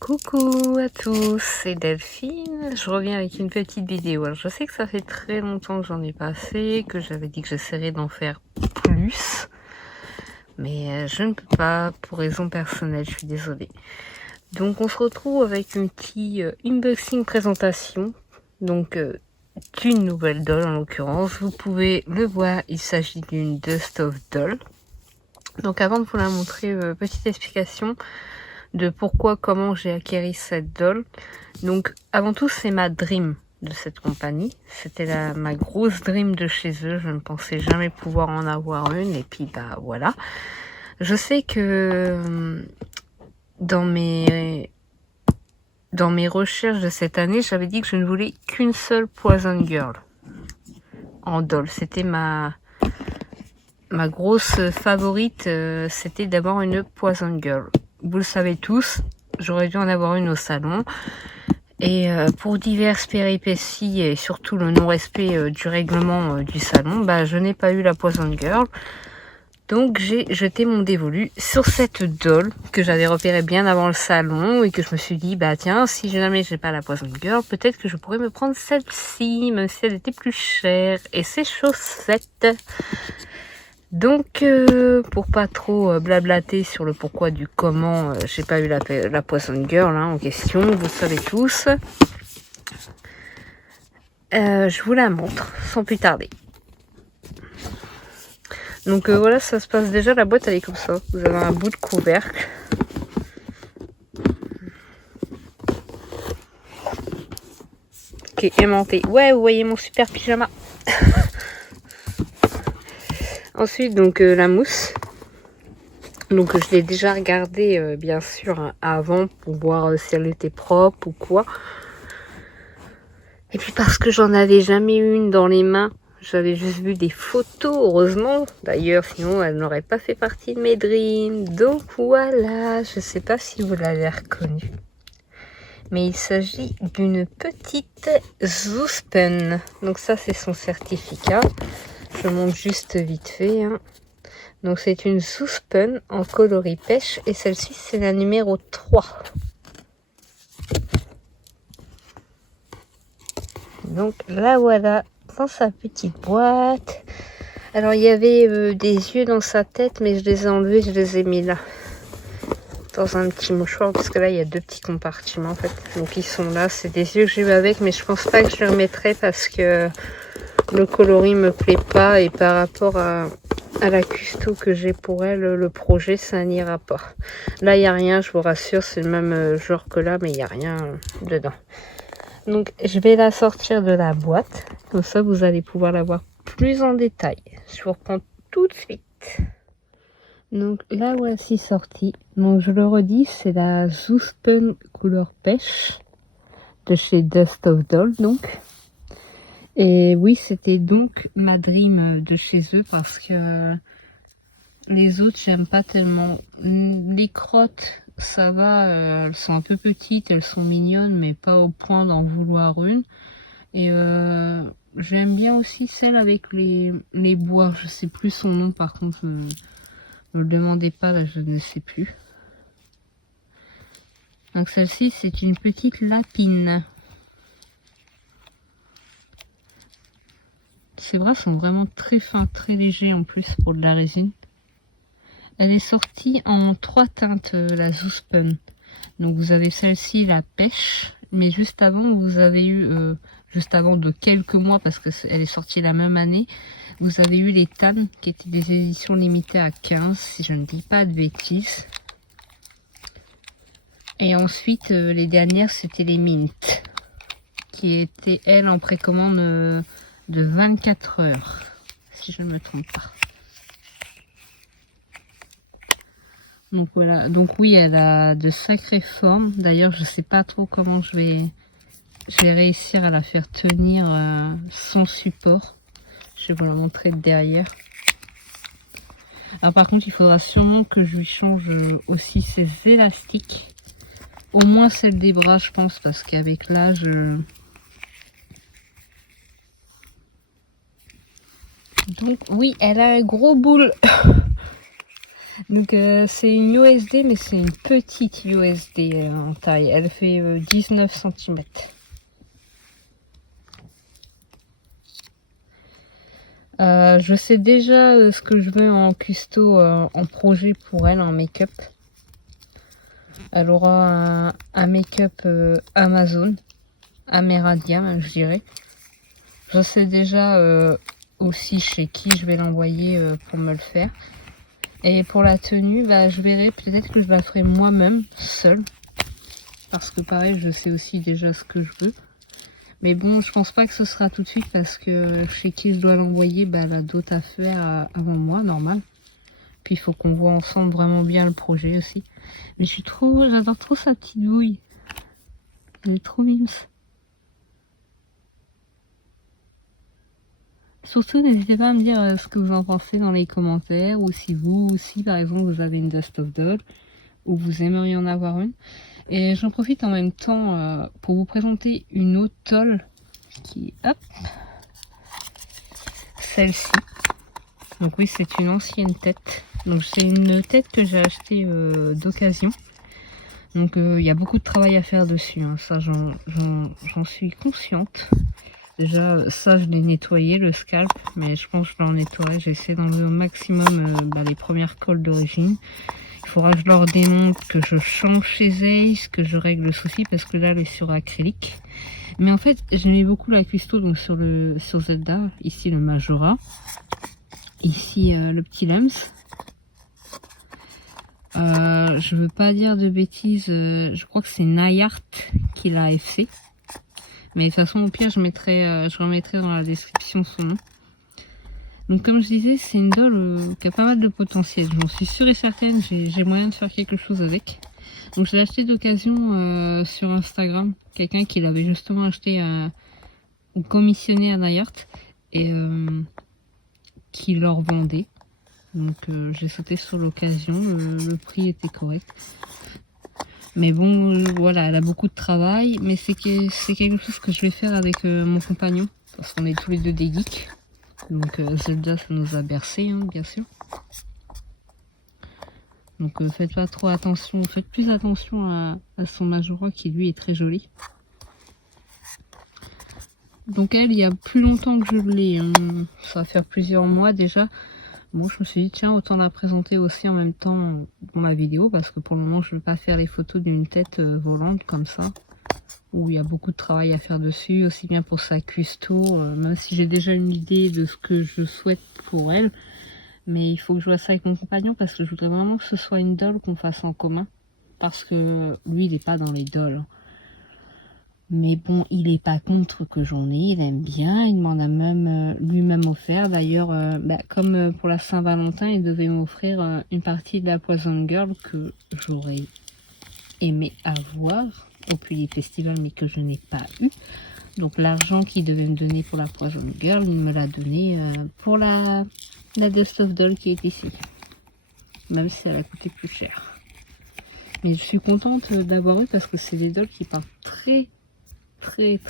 Coucou à tous, c'est Delphine, je reviens avec une petite vidéo. Alors je sais que ça fait très longtemps que j'en ai pas fait, que j'avais dit que j'essaierais d'en faire plus, mais je ne peux pas pour raison personnelle, je suis désolée. Donc on se retrouve avec une petite unboxing présentation, donc d'une nouvelle doll en l'occurrence. Vous pouvez le voir, il s'agit d'une Dust of Doll. Donc avant de vous la montrer, petite explication de pourquoi, comment j'ai acquéri cette doll. Donc avant tout, c'est ma dream de cette compagnie. C'était ma grosse dream de chez eux. Je ne pensais jamais pouvoir en avoir une, et puis bah voilà. Je sais que dans mes recherches de cette année, j'avais dit que je ne voulais qu'une seule Poison Girl en doll. C'était ma grosse favorite, c'était d'abord une Poison Girl. Vous le savez tous, j'aurais dû en avoir une au salon. Et pour diverses péripéties et surtout le non-respect du règlement du salon, bah, je n'ai pas eu la Poison Girl. Donc j'ai jeté mon dévolu sur cette doll que j'avais repérée bien avant le salon et que je me suis dit, bah tiens, si jamais j'ai pas la Poison Girl, peut-être que je pourrais me prendre celle-ci, même si elle était plus chère. Et ces chaussettes. Donc, pour pas trop blablater sur le pourquoi du comment, j'ai pas eu la Poison Girl en question, vous le savez tous. Je vous la montre sans plus tarder. Donc voilà, ça se passe déjà, la boîte elle est comme ça. Vous avez un bout de couvercle. Qui est aimanté. Ouais, vous voyez mon super pyjama. Ensuite, donc la mousse. Donc je l'ai déjà regardée bien sûr avant pour voir si elle était propre ou quoi. Et puis parce que j'en avais jamais une dans les mains, j'avais juste vu des photos, heureusement. D'ailleurs, sinon elle n'aurait pas fait partie de mes dreams. Donc voilà, je sais pas si vous l'avez reconnue. Mais il s'agit d'une petite Zoospen. Donc ça c'est son certificat. Je montre juste vite fait. Donc c'est une Zoospen en coloris pêche et celle-ci c'est la numéro 3. Donc là voilà, dans sa petite boîte. Alors il y avait des yeux dans sa tête, mais je les ai enlevés, je les ai mis là. Dans un petit mouchoir, parce que là il y a deux petits compartiments en fait. Donc ils sont là, c'est des yeux que j'ai eu avec, mais je pense pas que je les remettrai parce que le coloris me plaît pas et par rapport à la custo que j'ai pour elle, le projet ça n'ira pas. Là il n'y a rien, je vous rassure, c'est le même genre que là, mais il n'y a rien dedans. Donc je vais la sortir de la boîte, comme ça vous allez pouvoir la voir plus en détail. Je vous reprends tout de suite. Donc la voici sortie. Donc je le redis, c'est la Zoospen couleur pêche de chez Dust of Doll donc. Et oui, c'était donc ma dream de chez eux parce que les autres, j'aime pas tellement. Les crottes, ça va, elles sont un peu petites, elles sont mignonnes, mais pas au point d'en vouloir une. Et j'aime bien aussi celle avec les bois, je sais plus son nom par contre, ne me le demandez pas, là je ne sais plus. Donc celle-ci, c'est une petite lapine. Ses bras sont vraiment très fins, très légers en plus pour de la résine. Elle est sortie en 3 teintes, la Zoospen. Donc vous avez celle-ci, la pêche, mais juste avant vous avez eu, juste avant de quelques mois, parce que elle est sortie la même année, vous avez eu les Tan, qui étaient des éditions limitées à 15, si je ne dis pas de bêtises. Et ensuite, les dernières, c'était les Mint, qui étaient, elles, en précommande de 24 heures, si je ne me trompe pas. Donc voilà, donc oui, elle a de sacrées formes. D'ailleurs, je sais pas trop comment je vais réussir à la faire tenir sans support. Je vais vous la montrer de derrière. Alors par contre, il faudra sûrement que je lui change aussi ses élastiques. Au moins celle des bras, je pense, parce qu'avec l'âge... Donc oui, elle a un gros boule. Donc c'est une USD, mais c'est une petite USD en taille. Elle fait 19 cm. Je sais déjà ce que je veux en custo, en projet pour elle, en make-up. Elle aura un make-up Amazon, Amérindia même, je dirais. Je sais déjà aussi chez qui je vais l'envoyer pour me le faire. Et pour la tenue, bah, je verrai, peut-être que je la ferai moi-même, seule. Parce que pareil, je sais aussi déjà ce que je veux. Mais bon, je pense pas que ce sera tout de suite parce que chez qui je dois l'envoyer, bah, elle a d'autres à faire avant moi, normal. Puis il faut qu'on voit ensemble vraiment bien le projet aussi. Mais j'adore trop sa petite bouille. Elle est trop mimes. Surtout, n'hésitez pas à me dire ce que vous en pensez dans les commentaires, ou si vous aussi, par exemple, vous avez une Dust of Doll, ou vous aimeriez en avoir une. Et j'en profite en même temps pour vous présenter une autre toile qui est, hop, celle-ci. Donc oui, c'est une ancienne tête. Donc c'est une tête que j'ai achetée d'occasion. Donc il y a beaucoup de travail à faire dessus, hein. Ça j'en suis consciente. Déjà ça je l'ai nettoyé le scalp, mais je pense que je l'en nettoie. J'essaie d'enlever au maximum les premières colles d'origine. Il faudra que je leur démonte, que je change chez Ace, que je règle le souci parce que là elle est sur acrylique. Mais en fait j'aimais beaucoup la custo, donc sur Zelda, ici le Majora, ici le petit Lems. Je veux pas dire de bêtises, je crois que c'est Nayart qui l'a fait. Mais de toute façon au pire je remettrai dans la description son nom. Donc comme je disais, c'est une doll qui a pas mal de potentiel. J'en suis sûre et certaine, j'ai moyen de faire quelque chose avec. Donc je l'ai acheté d'occasion sur Instagram. Quelqu'un qui l'avait justement acheté ou commissionné à Nayart et qui leur vendait. Donc j'ai sauté sur l'occasion, le prix était correct. Mais bon, voilà, elle a beaucoup de travail, mais c'est quelque chose que je vais faire avec mon compagnon, parce qu'on est tous les deux des geeks. Donc Zelda, ça nous a bercé, hein, bien sûr. Donc faites pas trop attention, faites plus attention à son Majora qui lui est très joli. Donc elle, il y a plus longtemps que je l'ai, hein. Ça va faire plusieurs mois déjà. Bon, je me suis dit, tiens, autant la présenter aussi en même temps dans la vidéo, parce que pour le moment, je ne veux pas faire les photos d'une tête volante comme ça, où il y a beaucoup de travail à faire dessus, aussi bien pour sa custo, même si j'ai déjà une idée de ce que je souhaite pour elle. Mais il faut que je vois ça avec mon compagnon, parce que je voudrais vraiment que ce soit une doll qu'on fasse en commun, parce que lui, il n'est pas dans les dolls. Mais bon, il est pas contre que j'en ai, il aime bien, il m'en a même lui-même offert. D'ailleurs, comme pour la Saint-Valentin, il devait m'offrir une partie de la Poison Girl que j'aurais aimé avoir au Pully Festival, mais que je n'ai pas eu. Donc l'argent qu'il devait me donner pour la Poison Girl, il me l'a donné pour la Dust of Doll qui est ici. Même si elle a coûté plus cher. Mais je suis contente d'avoir eu parce que c'est des dolls qui partent très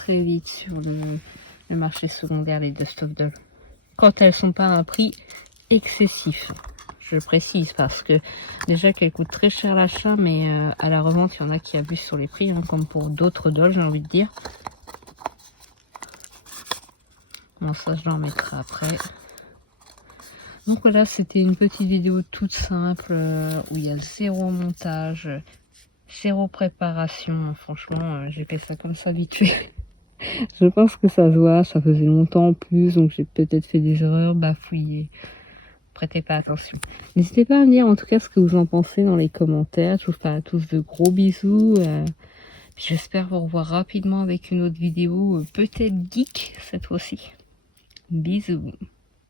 vite sur le marché secondaire, les Dust of Doll, quand elles sont pas à un prix excessif, je précise, parce que déjà qu'elles coûtent très cher l'achat, mais à la revente il y en a qui abusent sur les prix, hein, comme pour d'autres dolls, j'ai envie de dire. Bon, ça je l'en mettrai après. Donc voilà, c'était une petite vidéo toute simple où il y a zéro montage, zéro préparation. Franchement, j'ai fait ça comme ça vite fait. Je pense que ça se voit, ça faisait longtemps en plus, donc j'ai peut-être fait des erreurs, bafouillées. Prêtez pas attention. N'hésitez pas à me dire en tout cas ce que vous en pensez dans les commentaires. Je vous fais à tous de gros bisous. J'espère vous revoir rapidement avec une autre vidéo, peut-être geek cette fois-ci. Bisous.